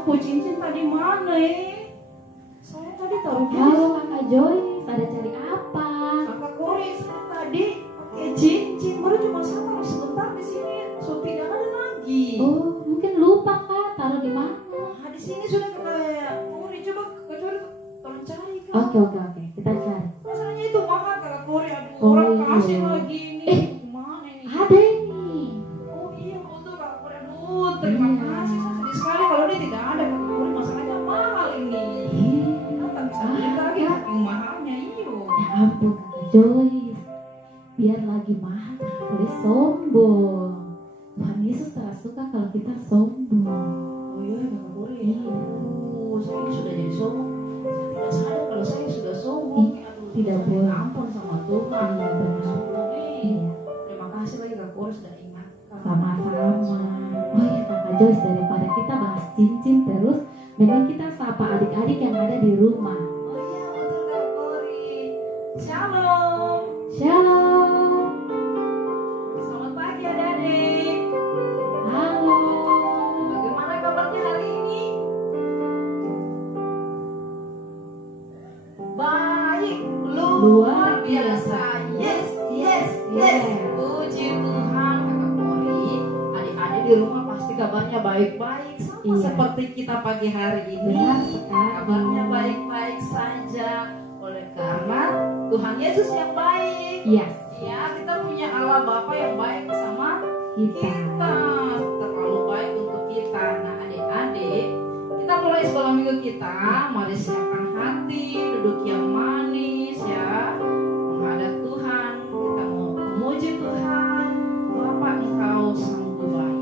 aku cincin tadi mana Saya tadi taruh Halo Kakak Joyce, ada cari apa? Kakak Kori saya tadi pakai cincin baru cuma saya taruh sebentar di sini, so tidak ada lagi. Oh, mungkin lupa Kak, taruh di mana? Nah, di sini sudah Kakak Kori, coba Kakak Kori tolong cari Kak. Oke, kita cari. Masalahnya itu mahal Kakak Kori, aduh Oh, orang iya. kasih lagi ini. Mana ini? Ada ini. Oh iya betul Kakak Kori, aduh terima Iya. kasih sekali kalau dia tidak ada Kakak Kori, masalahnya mahal ini. Tak bisa beli lagi saking mahalnya iyo. Ya ampun Kakak Joyce, biar lagi mahal boleh sombong. Tuhan Yesus tak suka kalau kita sombong. Oh iya Kakak Kori. Iya. Saya ini sudah jadi sombong. Saya tidak sadar kalau saya sudah sombong. Aduh, tidak saya boleh. minta ampun sama Tuhan. Iya, benar. Sombong Iya. Terima kasih lagi Kak Kori sudah ingat. Sama-sama. Oh iya Kakak Joyce, daripada kita bahas cincin terus, mending kita sapa adik-adik yang ada di rumah. Oh iya betul Kak Kori. Shalom. Shalom. Selamat pagi adik-adik. Halo. Bagaimana kabarnya hari ini? Baik, luar biasa. Yes. Puji Tuhan Kakak Kori. Adik-adik di rumah pasti kabarnya baik-baik sama Iya. seperti kita pagi hari ini. Benar sekali. Kabarnya baik-baik saja oleh karena Tuhan Yesus yang baik. Yes, Ya, kita punya Allah Bapa yang baik sama kita. kita, terlalu baik untuk kita. Nah adik-adik, kita mulai sekolah minggu kita. Mari siapkan hati, duduk yang manis ya, menghadap Tuhan. Kita mau memuji Tuhan. Bapa Engkau sungguh baik.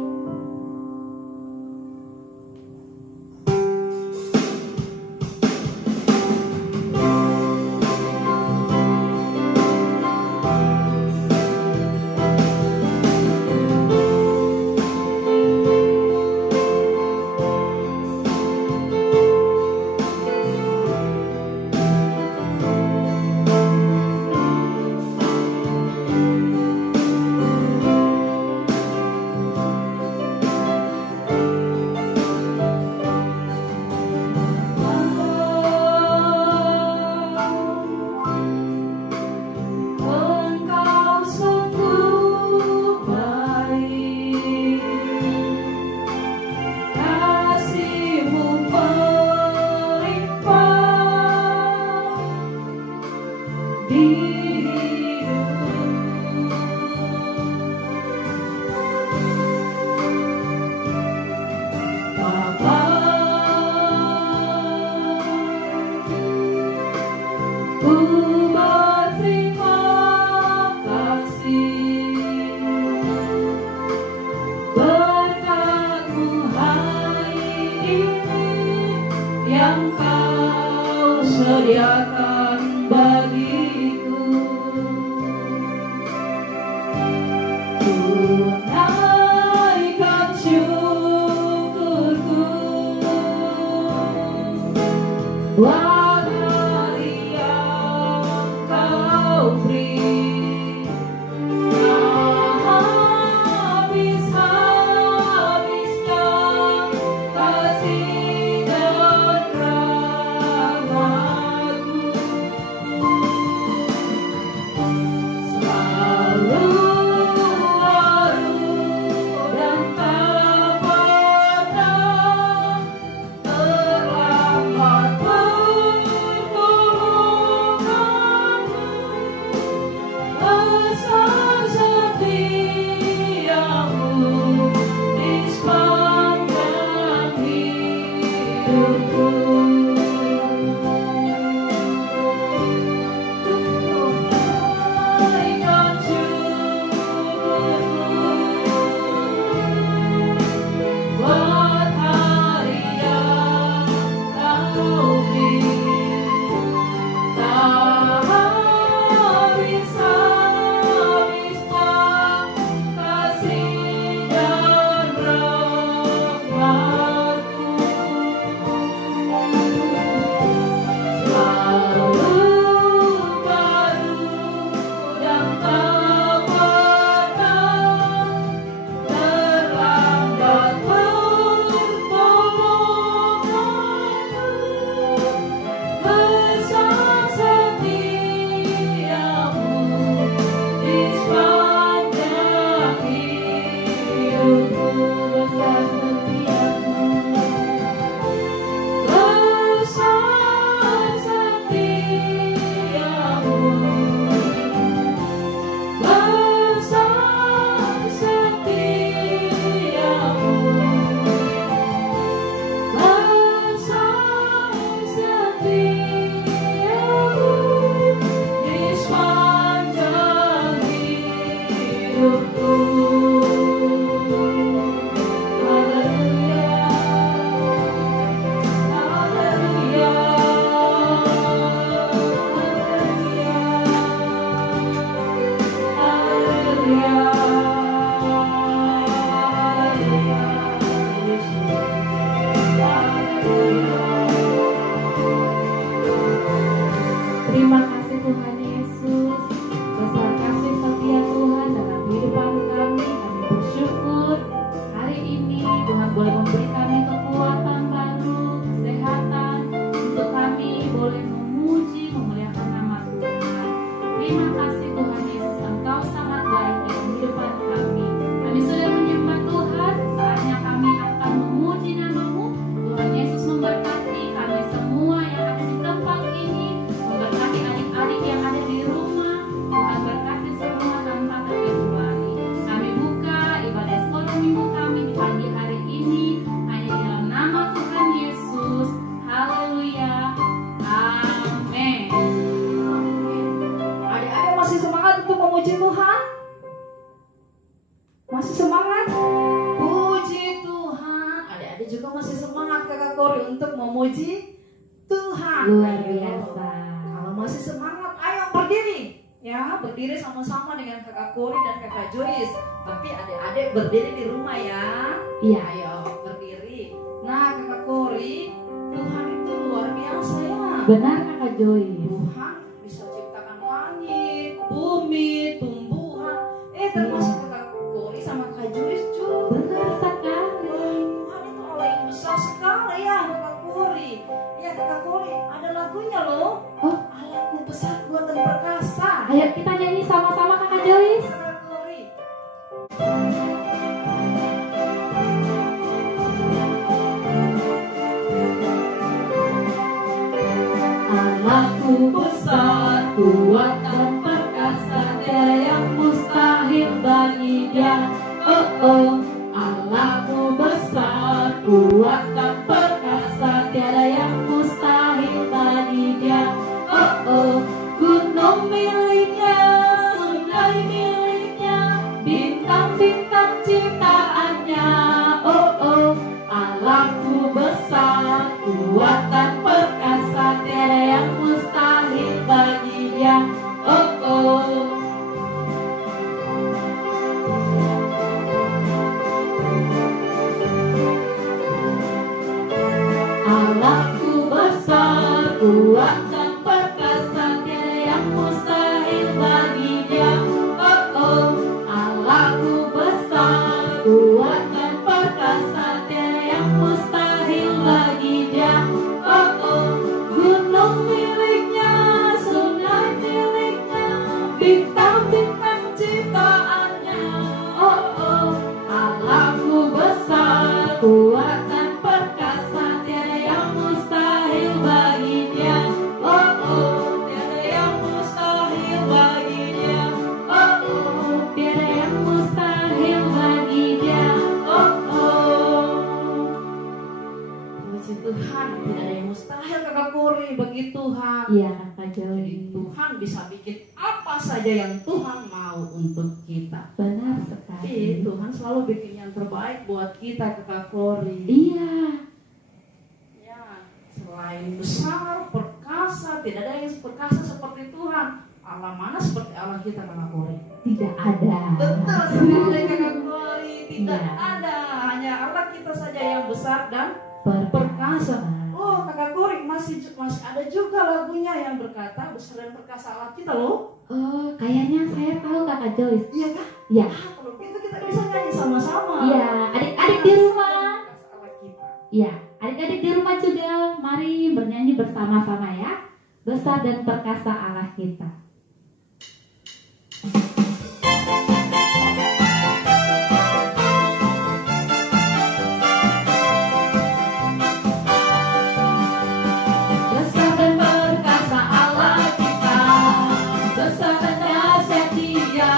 Engkau sungguh baik, kasih-Mu melimpah di hidup. Bapa, ku berterima kasih berkat-Mu hari ini yang Kau sediakan bagiku. Ku naikkan syukurku buat hari yang Kau beri. Habis-habisnya kasih dan rahmat-Mu selalu baru dan tak pernah terlambat. adik juga masih semangat kakak Kori untuk memuji Tuhan. Luar Ayo. biasa. Kalau masih semangat, ayo berdiri. Ya, berdiri sama-sama dengan kakak Kori dan kakak Joyce. Tapi adik-adik berdiri di rumah ya. Iya. Ayo berdiri. Nah kakak Kori, Tuhan itu luar biasa ya. Benar Kakak Joyce. Tuhan bisa ciptakan langit, bumi, tumbuhan. Termasuk kakak Kori sama kakak Joyce juga. Benar sekali. Tuhan itu Allah yang besar sekali ya kakak Kori. Ya kakak Kori, ada lagunya loh. Oh. Allahku besar, kuat dan perkasa. Ayo kita nyanyi sama-sama Kakak Joyce. Kakak Kori. Allahku besar, kuat dan perkasa, tiada yang mustahil bagi Dia. Oh oh, Allahku besar, kuat dan perkasa, tiada yang mustahil bagi Dia. Oh oh, gunung miliknya, sungai miliknya, bintang-bintang ciptaannya. Oh oh, Allahku besar, kuat dan perkasa, tiada yang mustahil bagi Dia. Oh oh. Allahku besar, kuat dan perkasa, tiada yang mustahil bagi Dia. Oh oh, Allahku besar, kuat dan perkasa, tiada yang mustahil bagi Dia. Oh oh, gunung miliknya, sungai miliknya, bintang-bintang ciptaannya. Oh oh, Allahku besar, kuat dan perkasa, tiada yang mustahil bagi Dia. Oh oh, tiada yang mustahil bagi Dia. Oh oh, tiada yang mustahil bagi Dia. Oh oh. Puji Tuhan, tidak ada yang mustahil kakak Kori bagi Tuhan. Iya Kakak Jadi Joyce. Tuhan bisa bikin apa saja yang Tuhan mau untuk kita. Benar Tapi sekali. Tuhan selalu bikin yang terbaik buat kita kakak Kori. Iya. Ya, selain besar, perkasa, tidak ada yang perkasa seperti Tuhan. Allah mana seperti Allah kita kakak Kori? Tidak ada. Betul sekali kakak Kori, tidak Iya. ada. Hanya Allah kita saja yang besar dan Perkasa. perkasa. Oh kakak Kori, masih ada juga lagunya yang berkata besar dan perkasa Allah kita loh. Oh, kayaknya saya tahu Kakak Joyce. Iya kah? Iya. Kalau gitu kita bisa nyanyi sama-sama. Iya, adik-adik di rumah. Perkasa Allah kita. Iya, adik-adik di rumah juga mari bernyanyi bersama-sama ya. Besar dan perkasa Allah kita. Besar dan perkasa Allah kita, besar dan dahsyat Dia.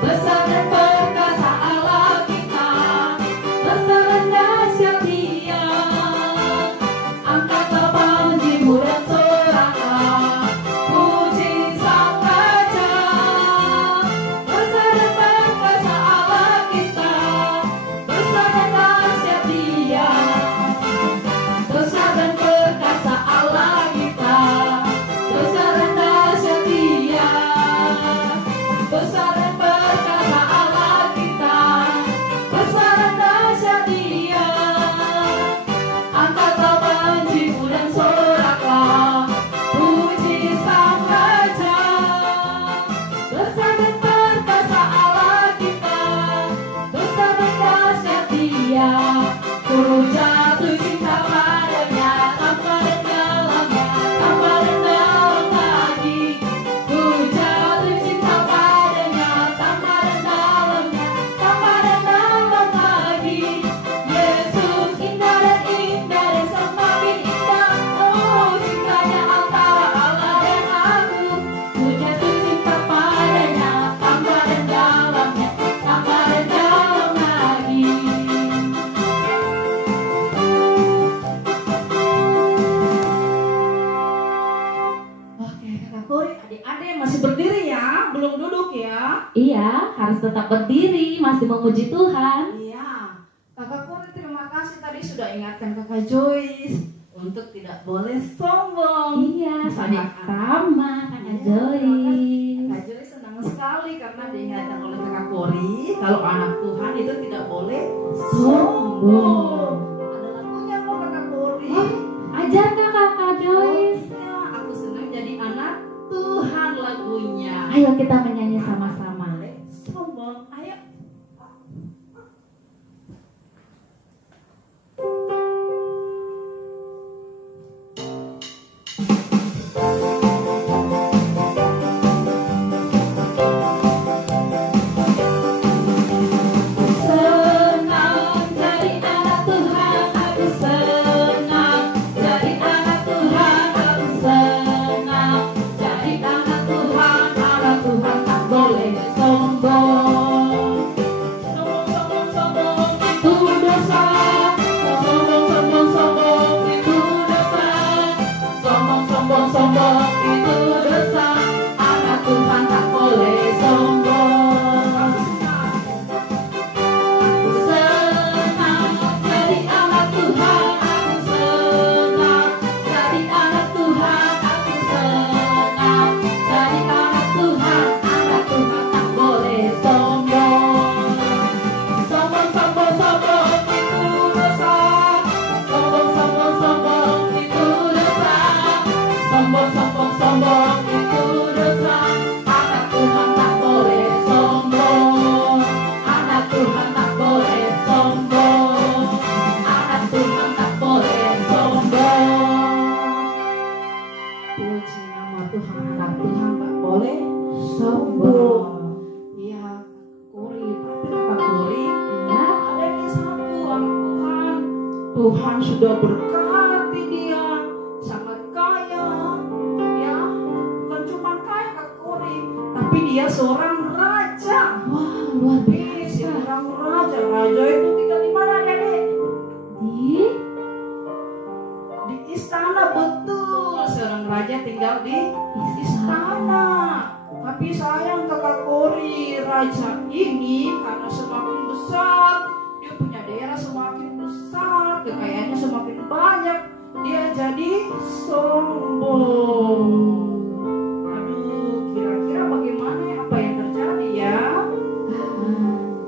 Besar dan perkasa Allah kita, besar dan dahsyat Dia. Angkatlah panjimu dan soraklah, puji Sang Raja. Besar dan perkasa Allah kita, besar dan dahsyat Dia. Besar dan perkasa Allah kita, besar dan dahsyat Dia. Besar dan perkasa Allah kita, besar dan dahsyat Dia. Angkatlah panjimu dan soraklah, puji Sang Raja. Besar dan perkasa Allah kita, besar dan dahsyat Dia. Ku jatuh cinta padanya, tanpa dan dalamnya, tanpa dan dalam lagi. Ku jatuh cinta padanya, tanpa dan dalamnya, tanpa dan dalam lagi. Yesus indah dan semakin indah. Oh cintanya antara Allah dan aku. Ku jatuh cinta padanya, tanpa dan dalamnya, tanpa dan dalam lagi. Oke kakak Kori, adik-adik masih berdiri ya, belum duduk ya. Iya, harus tetap berdiri, masih memuji Tuhan. Iya, kakak Kori terima terima kasih tadi sudah ingatkan Kakak Joyce untuk tidak boleh sombong. Iya, sama-sama Kakak Joyce. Kakak Joyce senang sekali karena diingatkan oleh Kakak Kori kalau anak Tuhan itu tidak boleh sombong. Ada lagunya kok Kakak Kori. Ajarkan Kakak Joyce. Ya, aku senang jadi anak Tuhan lagunya. Ayo kita menyanyi sama-sama. Sombong, ayo. Tuhan sudah berkati dia sangat kaya, ya bukan cuma kaya Kak Kori, tapi dia seorang raja. Wah, luar biasa. Seorang raja. Raja itu tinggal di mana, Dek? Di istana, betul. Seorang raja tinggal di istana. Tapi sayang Kakak Kori, raja ini karena semakin besar, dia punya daerah semakin besar, kekayaannya semakin banyak, dia jadi sombong. Aduh, kira-kira bagaimana, apa yang terjadi ya?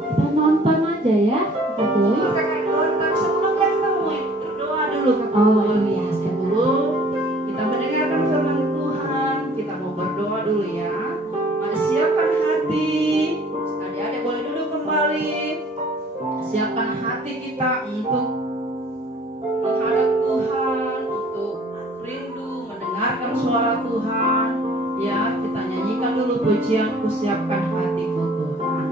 Kita nonton aja ya, Kakak Joyce. Kakak nonton sebelumnya kita mau berdoa dulu Kakak. Oh iya, sebelum kita mendengarkan firman Tuhan, kita mau berdoa dulu ya. Mari siapkan hati. Adik-adik boleh duduk kembali. Siapkan hati kita untuk menghadap Tuhan, untuk rindu mendengarkan suara Tuhan. Ya, kita nyanyikan dulu pujian, ku siapkan hatiku Tuhan.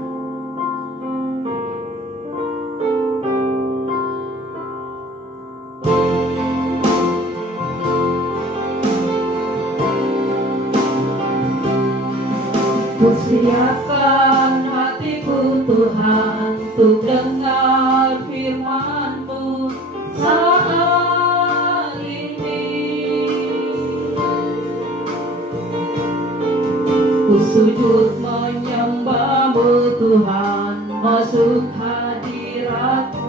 Ku siapkan hatiku Tuhan untuk dengar firman-Mu saat ini. Ku sujud menyembah-Mu Tuhan, masuk hadirat-Mu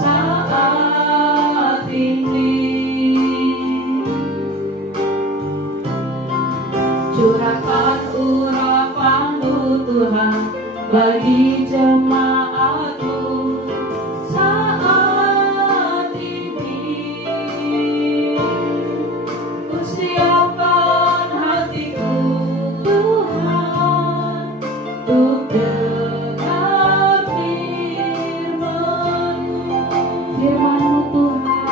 saat ini. Curahkan urapan-Mu Tuhan bagi jemaat-Mu saat ini. Ku siapkan hatiku Tuhan untuk dengar firman-Mu, firman-Mu Tuhan.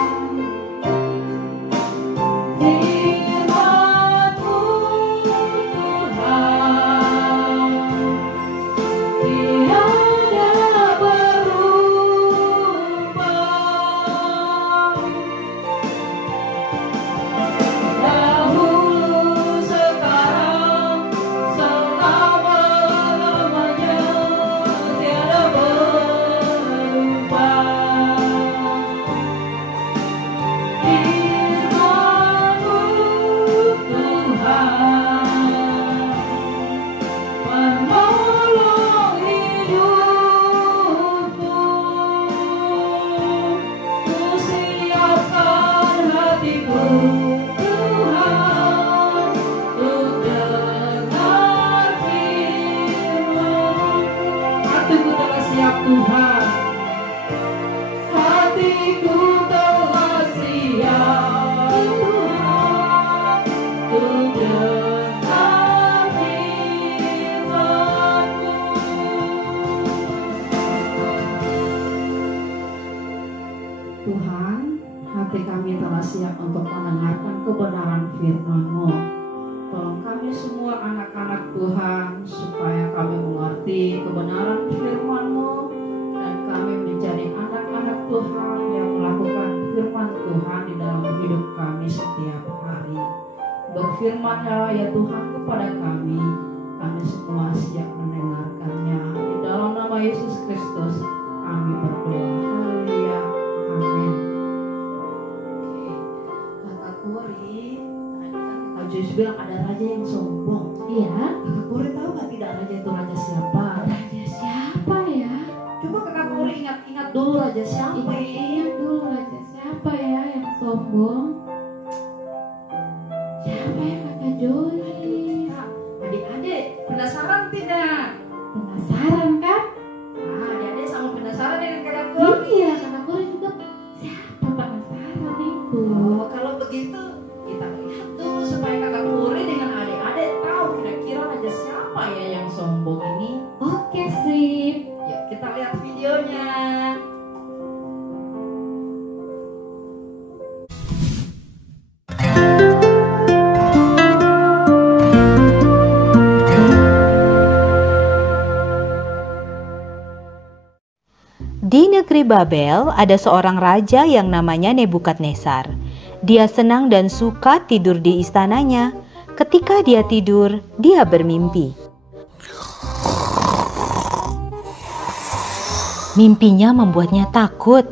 siap untuk mendengarkan kebenaran firman-Mu. Tolong kami semua anak-anak Tuhan, supaya kami mengerti kebenaran firman-Mu, dan kami menjadi anak-anak Tuhan yang melakukan firman Tuhan di dalam hidup kami setiap hari. Berfirman-Nya ya Tuhan kepada kami semua siap mendengarkannya. Di dalam nama Yesus Kristus kami berdoa. Haleluya. Amin. Kakak Kori, tadi kan Kak Joyce bilang ada raja yang sombong. Iya. Kakak Kori tahu nggak tidak raja itu raja siapa? Raja siapa ya? Coba Kakak Kori ingat-ingat dulu raja siapa? Ingat dulu raja siapa ya yang sombong? Siapa ya Kakak Joyce? Adik-adik penasaran tidak? Penasaran kan? Nah, adik-adik sama penasaran dengan Kakak Kori? Iya, Kakak Kori juga siapa penasaran itu? Oh, kalau begitu kita lihat dulu supaya Kakak Kori dengan adik-adik tahu kira-kira raja siapa ya yang sombong ini. Oke, sip. Yuk kita lihat videonya. Di negeri Babel ada seorang raja yang namanya Nebukadnezar. Dia senang dan suka tidur di istananya. Ketika dia tidur, dia bermimpi. Mimpinya membuatnya takut.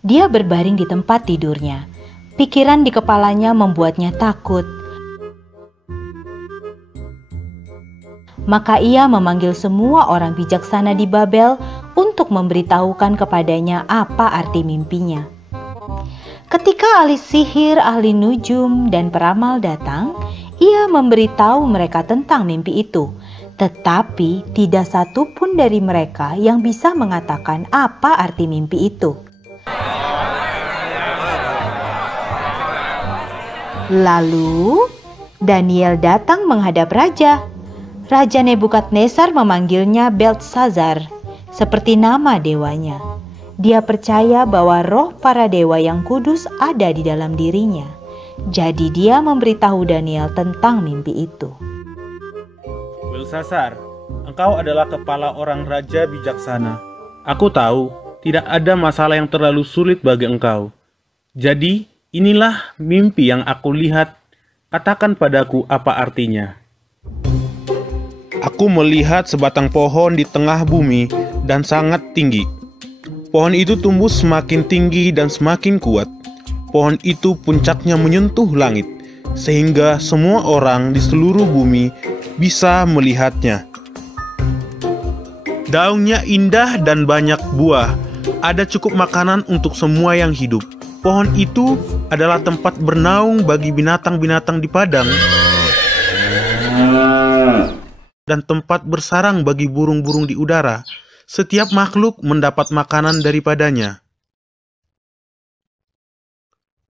Dia berbaring di tempat tidurnya. Pikiran di kepalanya membuatnya takut. Maka ia memanggil semua orang bijaksana di Babel untuk memberitahukan kepadanya apa arti mimpinya. Ketika ahli sihir, ahli nujum, dan peramal datang, ia memberitahu mereka tentang mimpi itu. Tetapi tidak satu pun dari mereka yang bisa mengatakan apa arti mimpi itu. Lalu Daniel datang menghadap raja. Raja Nebukadnezar memanggilnya Beltesazar, seperti nama dewanya. Dia percaya bahwa roh para dewa yang kudus ada di dalam dirinya. Jadi dia memberitahu Daniel tentang mimpi itu. Beltesazar, engkau adalah kepala orang raja bijaksana. Aku tahu tidak ada masalah yang terlalu sulit bagi engkau. Jadi inilah mimpi yang aku lihat. Katakan padaku apa artinya. Aku melihat sebatang pohon di tengah bumi dan sangat tinggi. Pohon itu tumbuh semakin tinggi dan semakin kuat. Pohon itu puncaknya menyentuh langit, sehingga semua orang di seluruh bumi bisa melihatnya. Daunnya indah dan banyak buah. Ada cukup makanan untuk semua yang hidup. Pohon itu adalah tempat bernaung bagi binatang-binatang di padang dan tempat bersarang bagi burung-burung di udara. Setiap makhluk mendapat makanan daripadanya.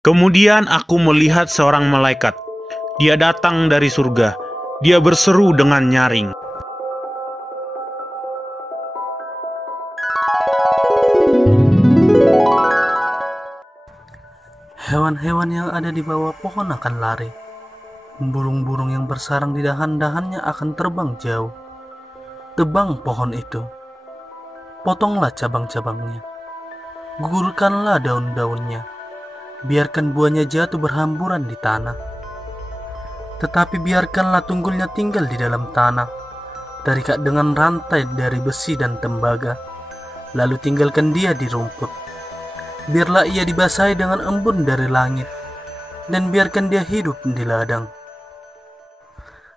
Kemudian aku melihat seorang malaikat. Dia datang dari surga. Dia berseru dengan nyaring. Hewan-hewan yang ada di bawah pohon akan lari. Burung-burung yang bersarang di dahan-dahannya akan terbang jauh. Tebang pohon itu. Potonglah cabang-cabangnya. Gugurkanlah daun-daunnya. Biarkan buahnya jatuh berhamburan di tanah. Tetapi biarkanlah tunggulnya tinggal di dalam tanah. Terikat dengan rantai dari besi dan tembaga. Lalu tinggalkan dia di rumput. Biarlah ia dibasahi dengan embun dari langit. Dan biarkan dia hidup di ladang.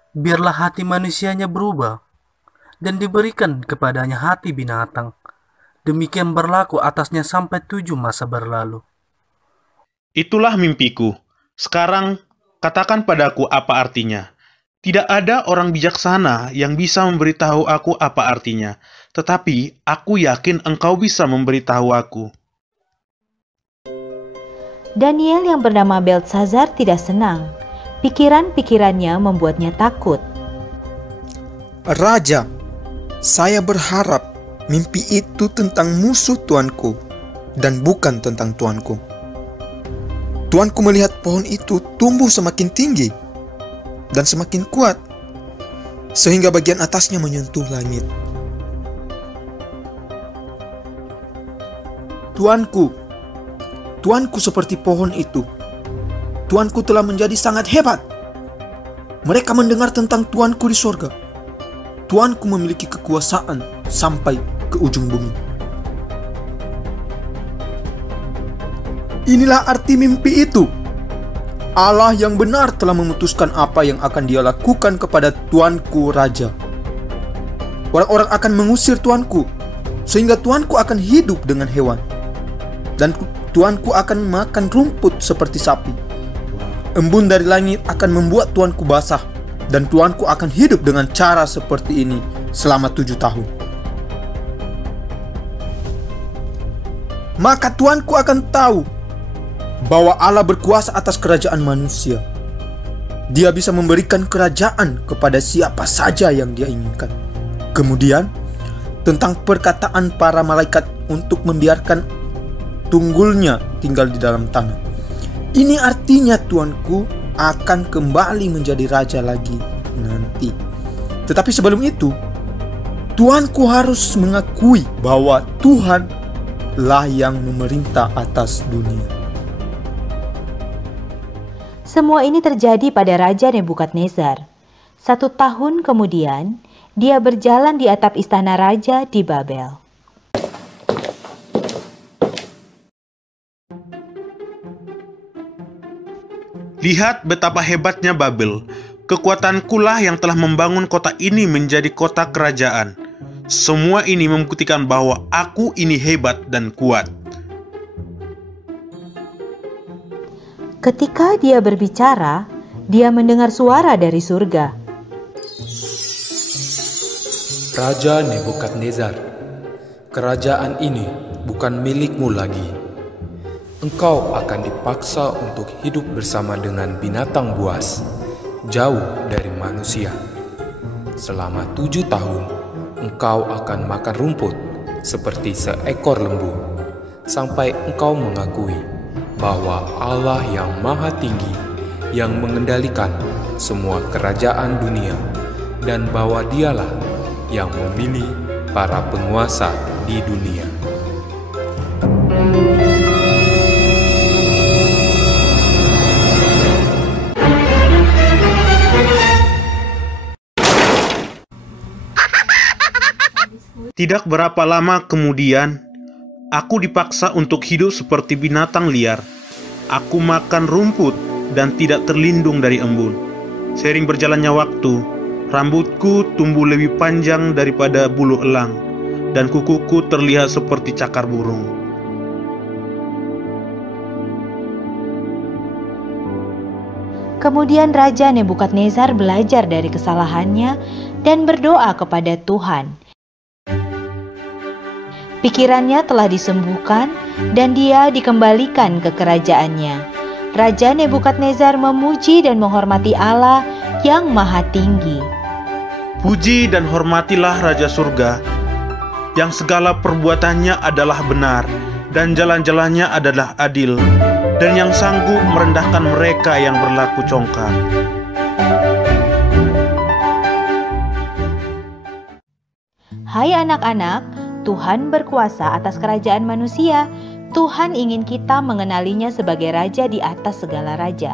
Biarlah hati manusianya berubah, dan diberikan kepadanya hati binatang. Demikian berlaku atasnya sampai 7 masa berlalu. Itulah mimpiku. Sekarang, katakan padaku apa artinya. Tidak ada orang bijaksana yang bisa memberitahu aku apa artinya, tetapi aku yakin engkau bisa memberitahu aku. Daniel yang bernama Beltesazar tidak senang. Pikiran-pikirannya membuatnya takut. Raja, saya berharap mimpi itu tentang musuh tuanku dan bukan tentang tuanku. Tuanku melihat pohon itu tumbuh semakin tinggi dan semakin kuat, sehingga bagian atasnya menyentuh langit. Tuanku seperti pohon itu. Tuanku telah menjadi sangat hebat. Mereka mendengar tentang Tuanku di sorga. Tuanku memiliki kekuasaan sampai ke ujung bumi. Inilah arti mimpi itu. Allah yang benar telah memutuskan apa yang akan Dia lakukan kepada Tuanku Raja. Orang-orang akan mengusir Tuanku, sehingga Tuanku akan hidup dengan hewan. Dan Tuanku akan makan rumput seperti sapi. Embun dari langit akan membuat Tuanku basah, dan Tuanku akan hidup dengan cara seperti ini selama 7 tahun. Maka Tuanku akan tahu bahwa Allah berkuasa atas kerajaan manusia. Dia bisa memberikan kerajaan kepada siapa saja yang Dia inginkan. Kemudian, tentang perkataan para malaikat untuk membiarkan tunggulnya tinggal di dalam tanah. Ini artinya Tuanku akan kembali menjadi raja lagi nanti. Tetapi sebelum itu, Tuanku harus mengakui bahwa Tuhanlah yang memerintah atas dunia. Semua ini terjadi pada Raja Nebukadnezar. 1 tahun kemudian, dia berjalan di atap istana raja di Babel. Lihat betapa hebatnya Babel. Kekuatankulah yang telah membangun kota ini menjadi kota kerajaan. Semua ini membuktikan bahwa aku ini hebat dan kuat. Ketika dia berbicara, dia mendengar suara dari surga. Raja Nebukadnezar, kerajaan ini bukan milikmu lagi. Engkau akan dipaksa untuk hidup bersama dengan binatang buas, jauh dari manusia. Selama 7 tahun, engkau akan makan rumput seperti seekor lembu, sampai engkau mengakui bahwa Allah yang Maha Tinggi yang mengendalikan semua kerajaan dunia, dan bahwa Dialah yang memilih para penguasa di dunia. Tidak berapa lama kemudian, aku dipaksa untuk hidup seperti binatang liar. Aku makan rumput dan tidak terlindung dari embun. Seiring berjalannya waktu, rambutku tumbuh lebih panjang daripada bulu elang, dan kukuku terlihat seperti cakar burung. Kemudian Raja Nebukadnezar belajar dari kesalahannya dan berdoa kepada Tuhan. Pikirannya telah disembuhkan dan dia dikembalikan ke kerajaannya. Raja Nebukadnezar memuji dan menghormati Allah yang Maha Tinggi. Puji dan hormatilah Raja Surga, yang segala perbuatannya adalah benar, dan jalan-jalannya adalah adil, dan yang sanggup merendahkan mereka yang berlaku congkak. Hai anak-anak, Tuhan berkuasa atas kerajaan manusia. Tuhan ingin kita mengenalinya sebagai Raja di atas segala raja.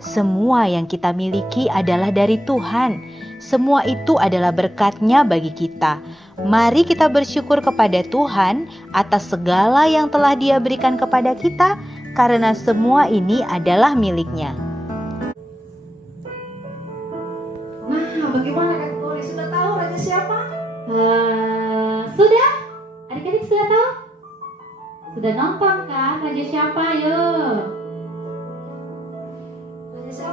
Semua yang kita miliki adalah dari Tuhan. Semua itu adalah berkat-Nya bagi kita. Mari kita bersyukur kepada Tuhan atas segala yang telah Dia berikan kepada kita, karena semua ini adalah milik-Nya. Nah, bagaimana Kak Tori? Sudah tahu raja siapa? Sudah? Adik-adik sudah tahu? Sudah nonton kan? Raja siapa? Yuk.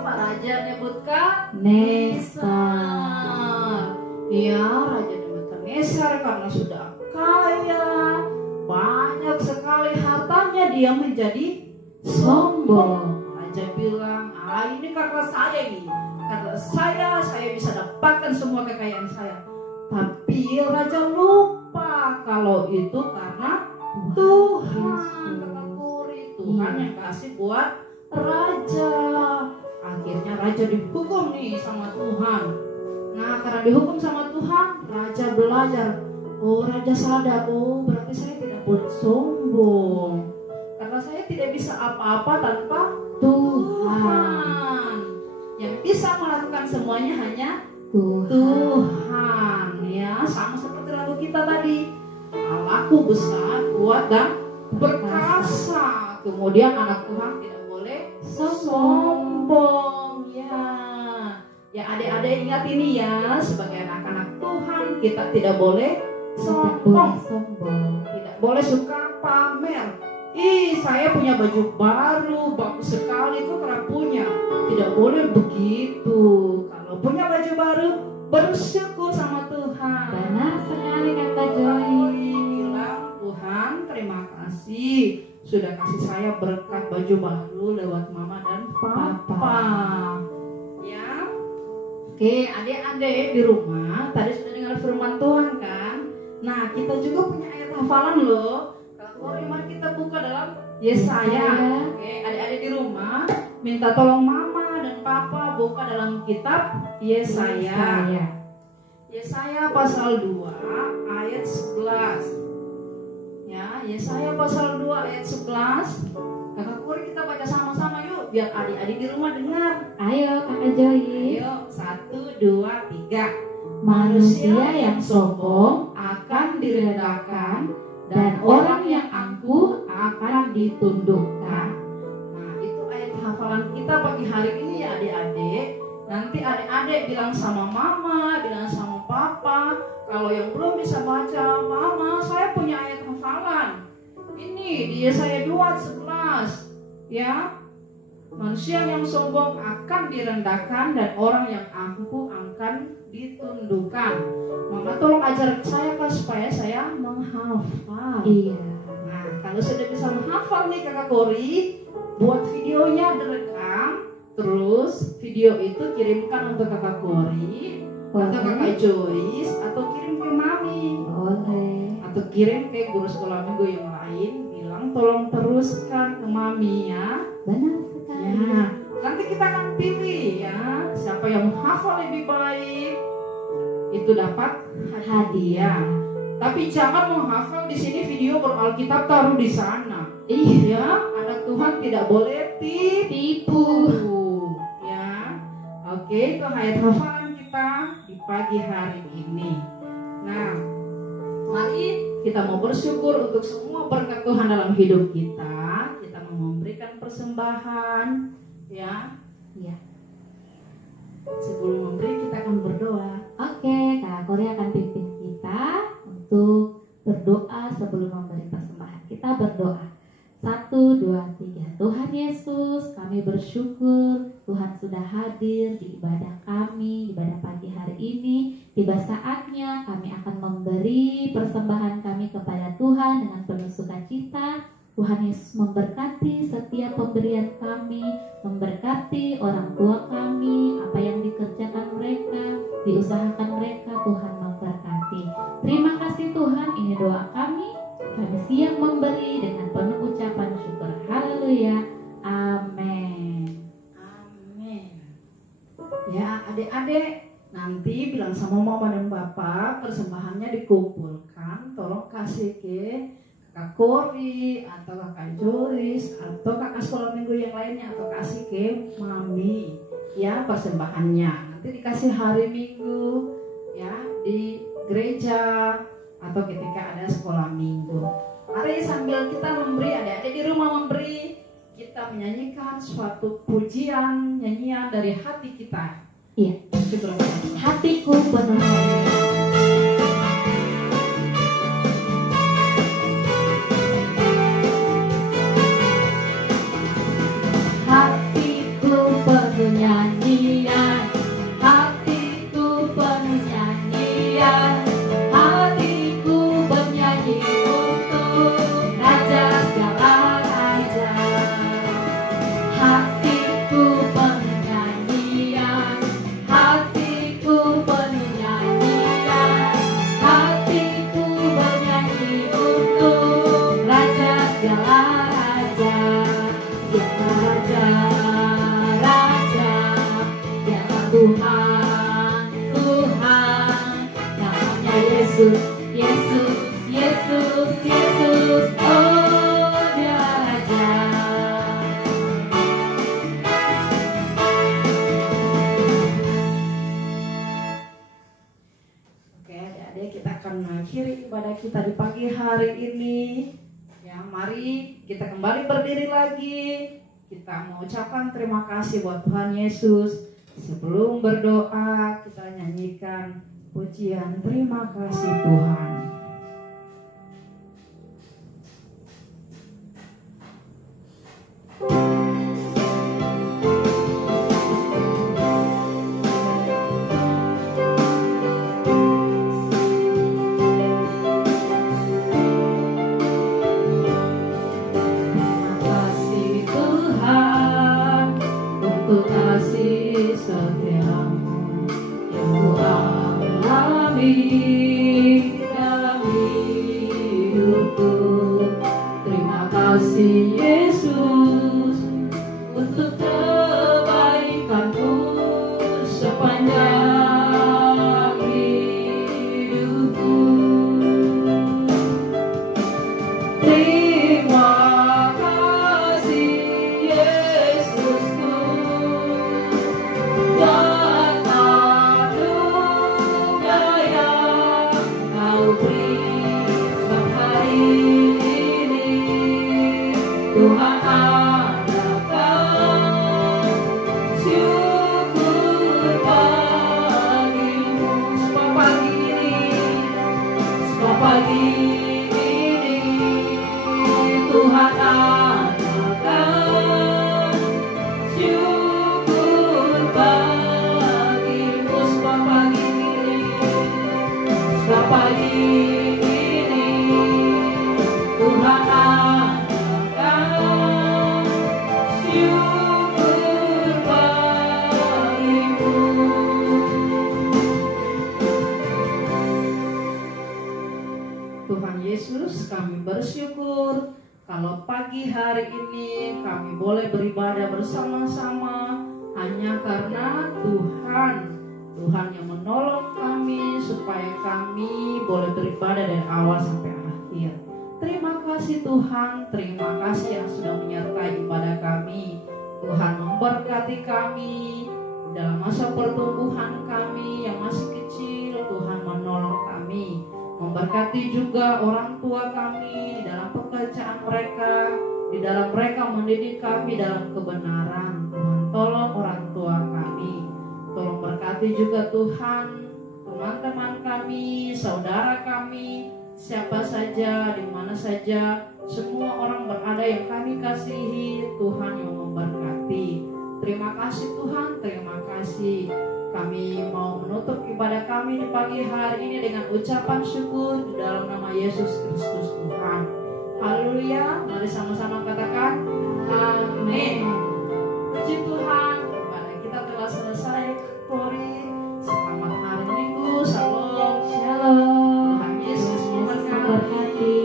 Pak Raja Nebukadnezar. Nesar. Ya, Raja Nebukadnezar karena sudah kaya, banyak sekali hartanya, dia menjadi sombong. Raja bilang, ini karena saya nih, karena saya bisa dapatkan semua kekayaan saya. Tapi Raja lupa kalau itu karena Tuhan, Tuhan yang kasih buat Raja. Akhirnya Raja dihukum nih sama Tuhan. Nah, karena dihukum sama Tuhan, Raja belajar. Oh, Raja sadar, oh berarti saya tidak boleh sombong. Karena saya tidak bisa apa-apa tanpa Tuhan. Yang bisa melakukan semuanya hanya Tuhan. Ya, sama seperti lagu kita tadi. Allahku besar, kuat dan perkasa. Kemudian anak Tuhan tidak boleh sombong. Ya adik-adik ingat ini ya, sebagai anak-anak Tuhan kita tidak boleh sombong. Tidak boleh suka pamer. Saya punya baju baru, bagus sekali, itu karena punya. Tidak boleh begitu. Kalau punya baju baru, bersyukur sama Tuhan. Benar sekali Kak Joy. Bilang, Tuhan terima kasih sudah kasih saya berkat baju baru lewat mama dan papa. Ya. Oke, adik-adik di rumah tadi sudah dengar firman Tuhan kan? Nah, kita juga punya ayat hafalan loh. Mari kita buka dalam Yesaya. Oke, adik-adik di rumah minta tolong mama dan papa buka dalam kitab Yesaya. Yesaya pasal 2 ayat 11. Ya, Yesaya pasal 2 ayat 11. Kakak Kuri kita baca sama-sama yuk biar adik-adik di rumah dengar. Ayo Kakak Joy. Ayo, 1, 2, 3. Manusia yang sombong akan direndahkan dan orang yang angkuh akan ditundukkan. Nah, itu ayat hafalan kita pagi hari ini ya adik-adik. Nanti adik-adik bilang sama mama, bilang sama papa. Kalau yang belum bisa baca, mama saya punya ayat hafalan. Ini di Yesaya 2:11. Ya, manusia yang sombong akan direndahkan dan orang yang angkuh akan ditundukkan. Mama tolong ajar saya Kak supaya saya menghafal. Iya. Nah, kalau sudah bisa menghafal nih Kakak Kori, buat videonya direkam, terus video itu kirimkan untuk Kakak Kori atau Kakak Joyce atau kirim ke Mami. Boleh. Atau kirim ke guru sekolah minggu yang lain, bilang tolong teruskan ke Mami ya. Benar sekali. Ya, nanti kita akan pilih ya siapa yang menghafal lebih baik itu dapat hadiah. Tapi jangan menghafal di sini video beralkitab taruh di sana. Iya, anak Tuhan tidak boleh tipu. Ya, oke, itu ayat hafalan kita di pagi hari ini. Nah, mari kita mau bersyukur untuk semua berkat Tuhan dalam hidup kita. Kita mau memberikan persembahan, ya. Sebelum memberi kita akan berdoa. Oke, Kak Kori akan pimpin kita untuk berdoa sebelum memberi persembahan. Kita berdoa. 1, 2, 3. Tuhan Yesus, kami bersyukur Tuhan sudah hadir di ibadah kami, ibadah pagi hari ini. Tiba saatnya kami akan memberi persembahan kami kepada Tuhan dengan penuh sukacita. Tuhan Yesus memberkati setiap pemberian kami, memberkati orang tua kami, apa yang dikerjakan mereka, diusahakan mereka, Tuhan memberkati. Terima kasih Tuhan, ini doa kami siap memberi dengan penuh ucapan syukur. Haleluya, amin. Amin. Ya adik-adik, nanti bilang sama mama dan papa persembahannya dikumpulkan, tolong kasih ke Kakak Kori atau Kakak Joris atau kakak sekolah minggu yang lainnya, atau kasih ke Mami ya persembahannya. Nanti dikasih hari Minggu ya di gereja atau ketika ada sekolah minggu. Mari sambil kita memberi, adik-adik di rumah memberi, kita menyanyikan suatu pujian, nyanyian dari hati kita. Iya, hatiku penuh hatiku penuh Tuhan, Tuhan, namanya Yesus, Yesus, Yesus, Yesus, oh Dia Raja. Oke, adik-adik, kita akan mengakhiri ibadah kita di pagi hari ini. Ya, mari kita kembali berdiri lagi. Kita mengucapkan terima kasih buat Tuhan Yesus. Sebelum berdoa, kita nyanyikan pujian terima kasih Tuhan. Tuhan Yesus, kami bersyukur kalau pagi hari ini kami boleh beribadah bersama-sama hanya karena Tuhan yang menolong kami supaya kami boleh beribadah dari awal sampai akhir. Terima kasih Tuhan, terima kasih yang sudah menyertai ibadah kami. Tuhan memberkati kami dalam masa pertumbuhan kami yang masih kecil. Tuhan menolong kami, memberkati juga orang tua kami di dalam pekerjaan mereka, di dalam mereka mendidik kami dalam kebenaran. Tuhan tolong orang tua kami, tolong berkati juga Tuhan teman-teman kami, saudara kami, siapa saja, di mana saja, semua orang berada yang kami kasihi. Tuhan yang memberkati. Terima kasih Tuhan, terima kasih. Kami mau menutup ibadah kami di pagi hari ini dengan ucapan syukur di dalam nama Yesus Kristus Tuhan. Haleluya. Mari sama-sama katakan amin. Puji Tuhan, ibadah kita telah selesai. Glory. Selamat hari Minggu. Shalom. Shalom. Tuhan Yesus memberkati.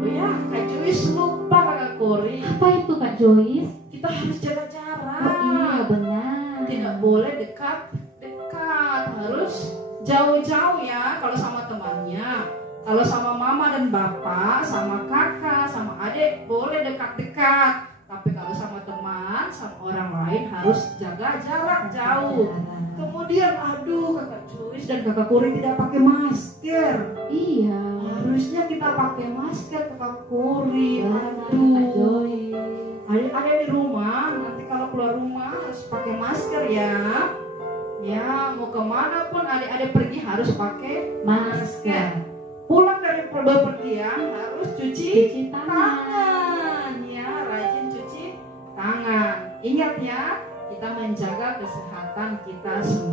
Oh ya, Kak Joyce lupa Kak Kori. Apa itu Kak Joyce? Kita harus jaga jarak. Oh iya benar. Tidak boleh dekat-dekat, harus jauh-jauh ya kalau sama temannya. Kalau sama mama dan bapak, sama kakak, sama adik boleh dekat-dekat. Tapi kalau sama teman, sama orang lain harus jaga jarak jauh. Kemudian aduh Kakak Joyce dan Kakak Kori tidak pakai masker. Iya. Harusnya kita pakai masker Kakak Kori. Kak Aduh. Joyce. Adik-adik di rumah, nanti kalau keluar rumah harus pakai masker ya. Ya, mau kemana pun adik-adik pergi harus pakai masker. Pulang dari bepergian harus cuci tangan. Ya, rajin cuci tangan. Ingat ya, kita menjaga kesehatan kita semua.